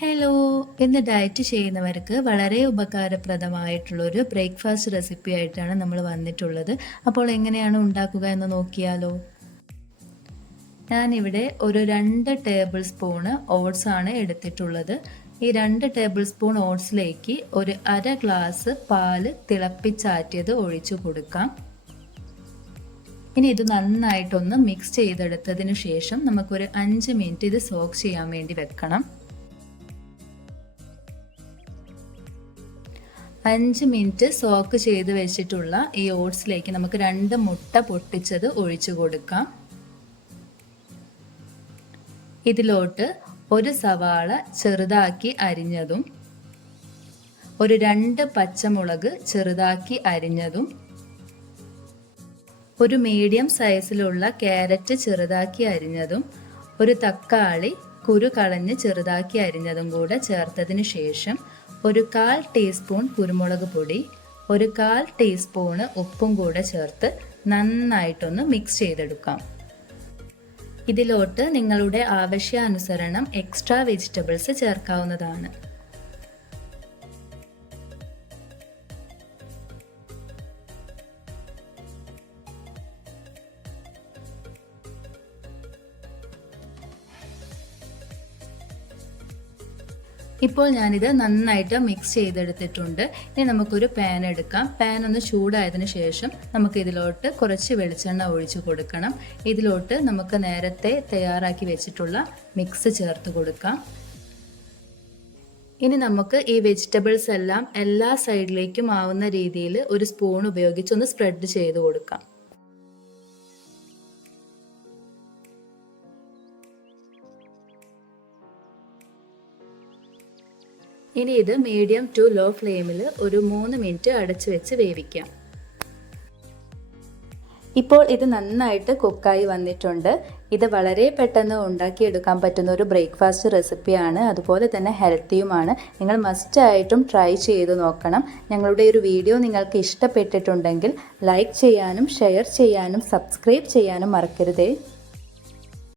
Hello! ഇന്ന് diet ചെയ്യുന്നവർക്ക് വളരെ ഉപകാരപ്രദമായിട്ടുള്ളൊരു ബ്രേക്ക്ഫാസ്റ്റ് റെസിപ്പി ആയിട്ടാണ് നമ്മൾ വന്നിട്ടുള്ളത്. അപ്പോൾ എങ്ങനെയാണ് ഉണ്ടാക്കുക എന്ന് നോക്കിയാലോ? ഞാനിവിടെ ഒരു 2 ടേബിൾ സ്പൂണ് ഓട്സ് ആണ് എടുത്തിട്ടുള്ളത്. ഈ 2 ടേബിൾ സ്പൂൺ ഓട്സിലേക്ക് ഒരു 1/2 ഗ്ലാസ് പാല് തിളപ്പിച്ചാറ്റിയത് ഒഴിച്ചു കൊടുക്കാം. ഇനി ഇത് നന്നായിട്ടൊന്ന് മിക്സ് ചെയ്തെടുത്തതിന് ശേഷം നമുക്കൊരു 5 മിനിറ്റ് ഇത് സോക്ക് ചെയ്യാൻ വേണ്ടി വെക്കണം. 5 മിനിറ്റ് സോക്ക് ചെയ്ത് വെച്ചിട്ടുള്ള ഈ ഓട്സിലേക്ക് നമുക്ക് 2 മുട്ട പൊട്ടിച്ചത് ഒഴിച്ചു കൊടുക്കാം. ഇതിലോട്ട് ഒരു സവാള ചെറുതാക്കി അരിഞ്ഞതും ഒരു 2 പച്ചമുളക് ചെറുതാക്കി അരിഞ്ഞതും ഒരു മീഡിയം സൈസിലുള്ള ക്യാരറ്റ് ചെറുതാക്കി അരിഞ്ഞതും ഒരു തക്കാളി കുരു കളഞ്ഞ് ചെറുതാക്കി അരിഞ്ഞതും കൂടെ ചേർത്തതിന് ശേഷം ഒരു 1/4 ടീസ്പൂൺ കുരുമുളക് പൊടി, ഒരു 1/4 ടീസ്പൂണ് ഉപ്പും കൂടെ ചേർത്ത് നന്നായിട്ടൊന്ന് മിക്സ് ചെയ്തെടുക്കാം. ഇതിലോട്ട് നിങ്ങളുടെ ആവശ്യാനുസരണം എക്സ്ട്രാ വെജിറ്റബിൾസ് ചേർക്കാവുന്നതാണ്. ഇപ്പോൾ ഞാനിത് നന്നായിട്ട് മിക്സ് ചെയ്തെടുത്തിട്ടുണ്ട്. ഇനി നമുക്കൊരു പാൻ എടുക്കാം. പാൻ ഒന്ന് ചൂടായതിനു ശേഷം നമുക്ക് ഇതിലോട്ട് കുറച്ച് വെളിച്ചെണ്ണ ഒഴിച്ചു കൊടുക്കണം. ഇതിലോട്ട് നമുക്ക് നേരത്തെ തയ്യാറാക്കി വെച്ചിട്ടുള്ള മിക്സ് ചേർത്ത് കൊടുക്കാം. ഇനി നമുക്ക് ഈ വെജിറ്റബിൾസ് എല്ലാം എല്ലാ സൈഡിലേക്കും ആവുന്ന രീതിയിൽ ഒരു സ്പൂൺ ഉപയോഗിച്ച് ഒന്ന് സ്പ്രെഡ് ചെയ്ത് കൊടുക്കാം. ഇനി ഇത് മീഡിയം ടു ലോ ഫ്ലെയിമിൽ ഒരു 3 മിനിറ്റ് അടച്ചു വെച്ച് വേവിക്കാം. ഇപ്പോൾ ഇത് നന്നായിട്ട് കുക്കായി വന്നിട്ടുണ്ട്. ഇത് വളരെ പെട്ടെന്ന് ഉണ്ടാക്കിയെടുക്കാൻ പറ്റുന്ന ഒരു ബ്രേക്ക്ഫാസ്റ്റ് റെസിപ്പിയാണ്. അതുപോലെ തന്നെ ഹെൽത്തിയുമാണ്. നിങ്ങൾ മസ്റ്റായിട്ടും ട്രൈ ചെയ്ത് നോക്കണം. ഞങ്ങളുടെ ഒരു വീഡിയോ നിങ്ങൾക്ക് ഇഷ്ടപ്പെട്ടിട്ടുണ്ടെങ്കിൽ ലൈക്ക് ചെയ്യാനും ഷെയർ ചെയ്യാനും സബ്സ്ക്രൈബ് ചെയ്യാനും മറക്കരുതേ.